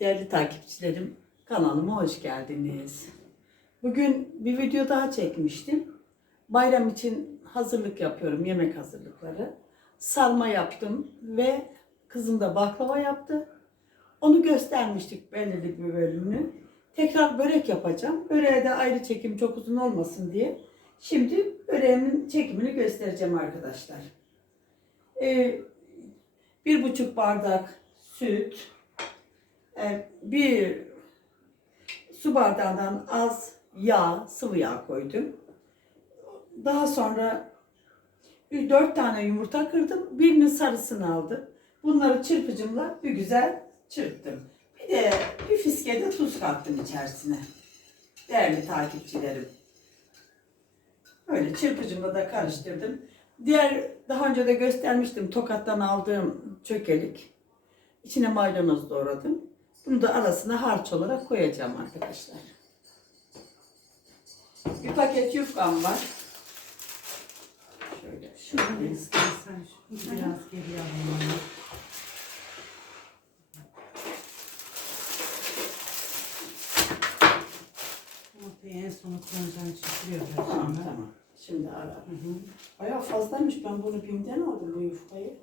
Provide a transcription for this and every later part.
Değerli takipçilerim, kanalıma hoş geldiniz. Bugün bir video daha çekmiştim. Bayram için hazırlık yapıyorum, yemek hazırlıkları. Sarma yaptım ve kızım da baklava yaptı. Onu göstermiştik belirli bir bölümünü. Tekrar börek yapacağım. Böreğe de ayrı çekim çok uzun olmasın diye. Şimdi böreğimin çekimini göstereceğim arkadaşlar. Ee, bir buçuk bardak süt, bir su bardağından az yağ, sıvı yağ koydum. Daha sonra 4 tane yumurta kırdım. Birinin sarısını aldım. Bunları çırpıcımla bir güzel çırptım. Bir de bir fiske de tuz kattım içerisine. Değerli takipçilerim. Böyle çırpıcımla da karıştırdım. Diğer daha önce de göstermiştim tokattan aldığım çökelik. İçine maydanoz doğradım. Bunu da arasına harç olarak koyacağım arkadaşlar. Bir paket yufkam var. Şöyle. Şöyle istersen biraz geri alalım. En sona koyacağım şişiriyor Tamam şimdi. tamam. Şimdi ara. Hı hı. Bayağı fazlaymış. Ben bunu BİM'den aldım bu yufkayı.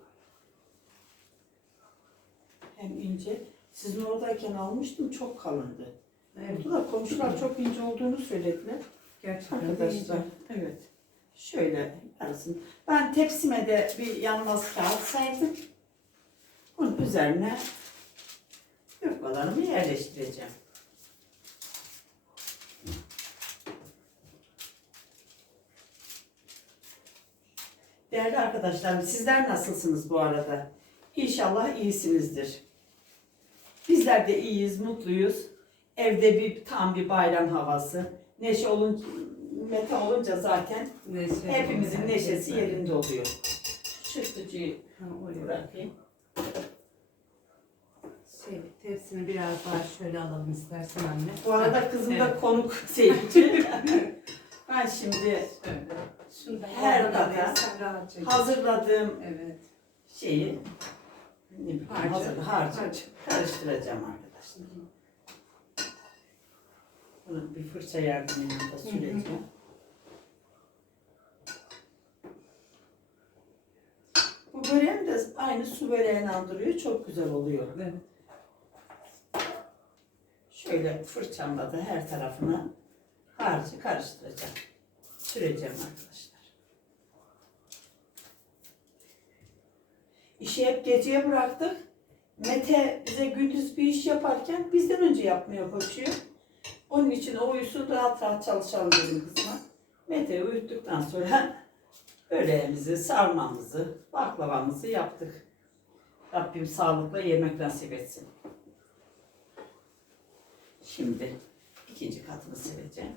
Hem ince. Sizin oradayken almıştım çok kalındı. Evet, Burada da komşular çok ince olduğunu söylediler. gerçekten Arkadaşlar. Evet. Şöyle arasın. Ben tepsime de bir yanmaz kağıt serdim. Bunun üzerine yufkalarımı yerleştireceğim. Değerli arkadaşlarım sizler nasılsınız bu arada? İnşallah iyisinizdir. Bizler de iyiyiz, mutluyuz. Evde bir tam bir bayram havası. Neşe olunca, meta olunca zaten Neşe hepimizin neşesi yerinde oluyor. Çırpıcıyı bırakayım. Şey, tepsini biraz daha şöyle alalım istersen anne. Bu arada kızım da Evet. konuk seyirci. ben şimdi Şöyle. Şunu da Her rahat çekin. hazırladığım Evet. şeyi ne bileyim, Harcı. hazır, harcı Harcı. karıştıracağım arkadaşlar. Bunu bir fırça yardımıyla da süreceğim. Bu böreğim de aynı su böreğini andırıyor. Çok güzel oluyor. Evet. Şöyle fırçamla da her tarafına harcı karıştıracağım. Süreceğim arkadaşlar. İşi hep geceye bıraktık. Mete bize gündüz bir iş yaparken bizden önce yapmaya koşuyor. Onun için o uyusun rahat rahat çalışalım dedim kızıma. Mete'yi uyuttuktan sonra böreğimizi, sarmamızı, baklavamızı yaptık. Rabbim sağlıkla yemek nasip etsin. Şimdi ikinci katını sileceğim.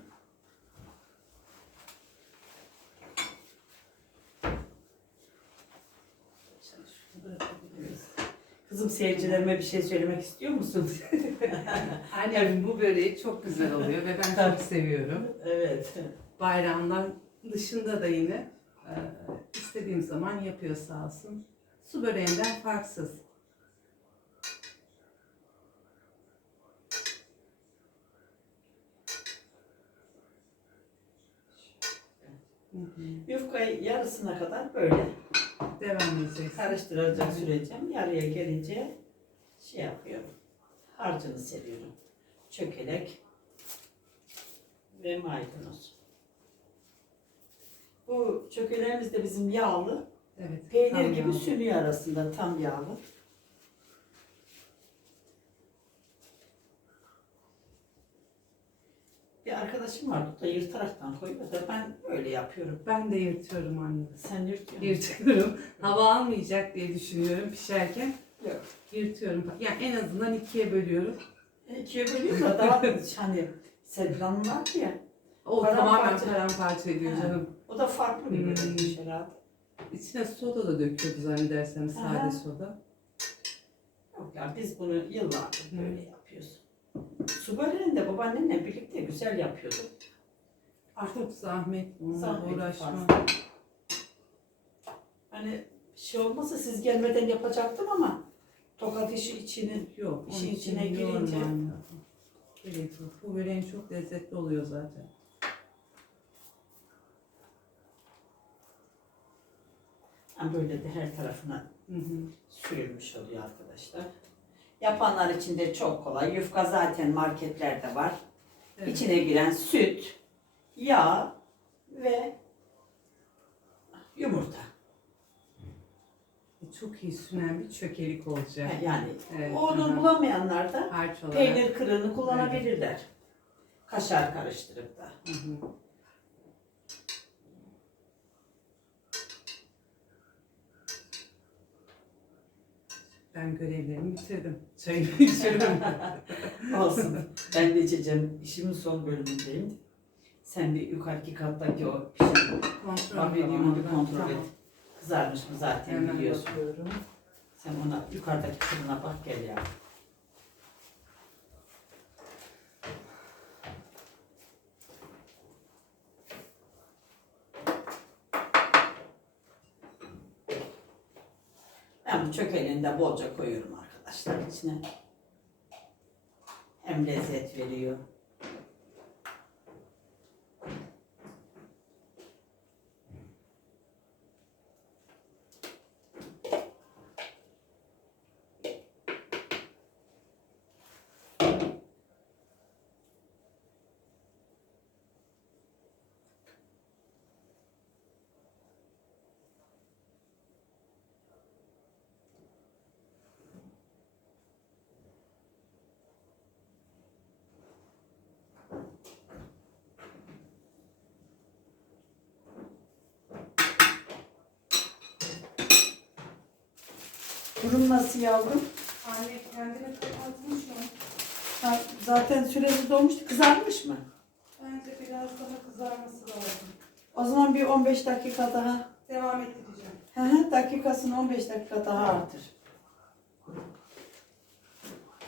Kızım seyircilerime bir şey söylemek istiyor musun? Annemin bu böreği çok güzel oluyor ve ben çok seviyorum. evet. Bayramlar dışında da yine e, istediğim zaman yapıyor sağ olsun. Su böreğinden farksız. Yufkayı yarısına kadar böyle Devam edeceksin. karıştıracağım, süreceğim. Yarıya gelince şey yapıyorum. Harcını seriyorum. Çökelek ve maydanoz. Bu çökeleğimiz de bizim yağlı. Evet. Peynir tam gibi yağlı. sünüyor arasında tam yağlı. Bir arkadaşım var da yırtaraktan koyuyor da ben öyle yapıyorum. Ben de yırtıyorum anne. Sen yırtıyor musun? Yırtıyorum. Hava almayacak diye düşünüyorum pişerken. Yok. Yırtıyorum. Yani en azından ikiye bölüyorum. E, İkiye bölüyor da daha hani Serpil var ya. O Paramparça. tamamen paramparça ediyor canım. O da farklı bir Hmm. bölümmüş herhalde. İçine soda da döküyordu zannedersem sade Aha. soda. Yok ya biz bunu yıllardır böyle yapıyoruz. Su böreğini de babaannenle birlikte güzel yapıyorduk. Çok zahmet Zahmet uğraşma. fazla. Hani şey olmasa siz gelmeden yapacaktım ama Tokat işi içinin Yok, İşin onun içine için girince- lazım. Gerek yok. Bu böreğin çok lezzetli oluyor zaten. yani böyle de her tarafına Hı hı. sürülmüş oluyor arkadaşlar. Yapanlar için de çok kolay. Yufka zaten marketlerde var. Evet. İçine giren süt, yağ ve yumurta. Çok iyi sünen bir çökelik olacak. Yani Evet, onu hı. bulamayanlar da Harç olarak. peynir kırığını kullanabilirler. Kaşar karıştırıp da. Hı hı. Ben görevlerimi bitirdim. Çayımı içiyorum. Olsun. ben de içeceğim. İşimin son bölümündeyim. Sen bir yukarıki kattaki o edeyim babamı bir kontrol et. Kızarmış mı zaten Hemen biliyorsun. bakıyorum. Sen ona yukarıdaki fırına bak gel ya. Ben bu çökeleğini de bolca koyuyorum arkadaşlar içine. Hem lezzet veriyor. Durum nasıl yavrum? Anne kendini kapatmış mı? Ha, zaten süresi dolmuştu. Kızarmış mı? Bence biraz daha kızarması lazım. O zaman bir 15 dakika daha. Devam ettireceğim. Hı hı, dakikasını 15 dakika daha artır.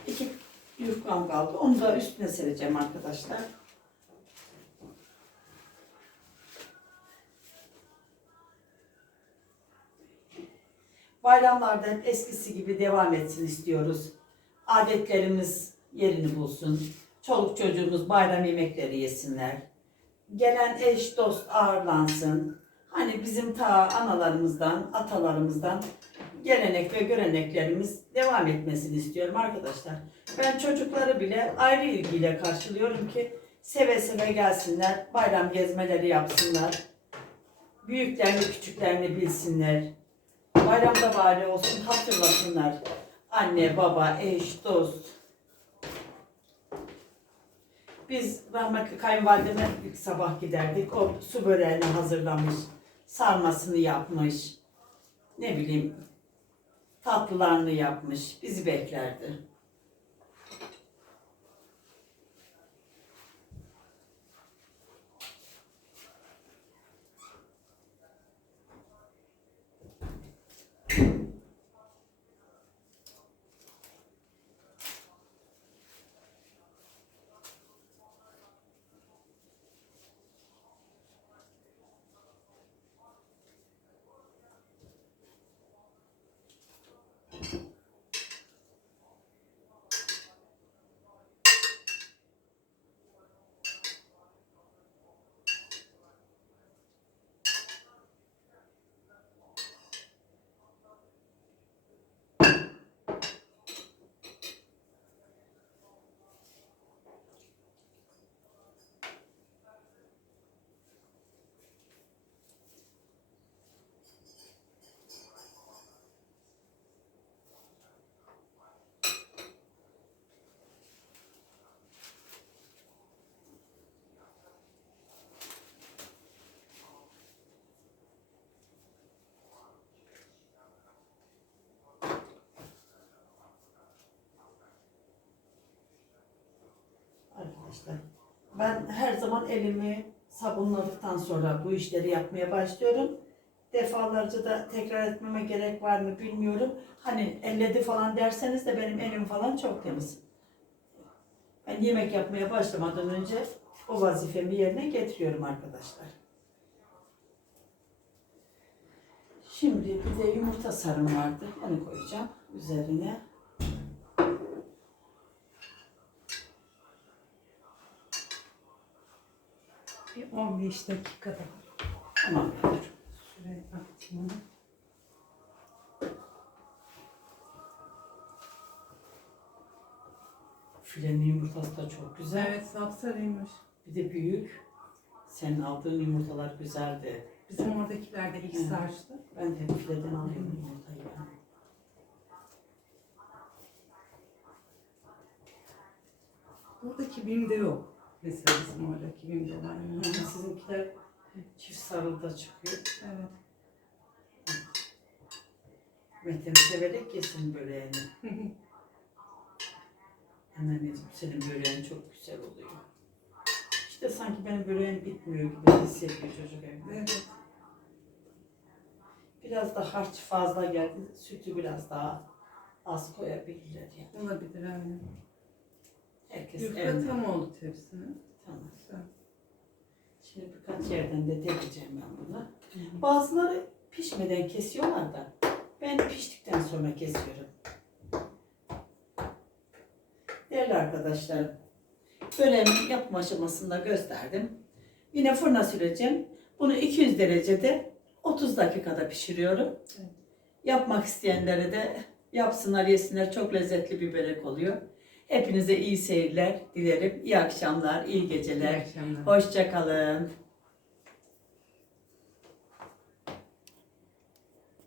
İki yufkam kaldı. Onu da üstüne sereceğim arkadaşlar. Bayramlarda hep eskisi gibi devam etsin istiyoruz. Adetlerimiz yerini bulsun. Çoluk çocuğumuz bayram yemekleri yesinler. Gelen eş dost ağırlansın. Hani bizim ta analarımızdan, atalarımızdan gelenek ve göreneklerimiz devam etmesini istiyorum arkadaşlar. Ben çocukları bile ayrı ilgiyle karşılıyorum ki seve seve gelsinler, bayram gezmeleri yapsınlar. Büyüklerini, küçüklerini bilsinler. Bayramda bari olsun hatırlasınlar. Anne, baba, eş, dost. Biz rahmetli kayınvalideme ilk sabah giderdik. O su böreğini hazırlamış, sarmasını yapmış. Ne bileyim tatlılarını yapmış. Bizi beklerdi. Arkadaşlar ben her zaman elimi sabunladıktan sonra bu işleri yapmaya başlıyorum. Defalarca da tekrar etmeme gerek var mı bilmiyorum. Hani elledi falan derseniz de benim elim falan çok temiz. Ben yemek yapmaya başlamadan önce o vazifemi yerine getiriyorum arkadaşlar. Şimdi bir de yumurta sarım vardı. Onu koyacağım üzerine. Bir 15 dakika daha. Tamam yavrum. Şuraya onu. Filenin yumurtası da çok güzel. Evet sapsarıymış. Bir de büyük. Senin aldığın yumurtalar güzeldi. Bizim oradakiler de ilk Hı. sarçtı. Ben de fileden alıyorum yumurtayı. Buradaki BİM'de yok. Mesela bizim oradaki olan Hı, yumurta. Sizinkiler çift sarılı da çıkıyor. Evet. Mehtemi severek yesin böreğini. Anneciğim senin böreğin çok güzel oluyor. İşte sanki benim böreğim bitmiyor gibi hissediyor çocuk evde. evet. Biraz da harç fazla geldi. Sütü biraz daha az koyabilirler yani. Olabilir aynen. Herkes Yufka evde. tam oldu tepsinin. Tamam. Güzel. Şimdi birkaç yerden de deleceğim ben bunu. Bazıları pişmeden kesiyorlar da ben piştikten sonra kesiyorum. Değerli arkadaşlarım, böreğimin yapma aşamasında gösterdim. Yine fırına süreceğim. Bunu 200 derecede 30 dakikada pişiriyorum. Evet. Yapmak isteyenlere de yapsınlar, yesinler. Çok lezzetli bir börek oluyor. Hepinize iyi seyirler dilerim. İyi akşamlar, iyi İyi geceler. akşamlar. Hoşça kalın.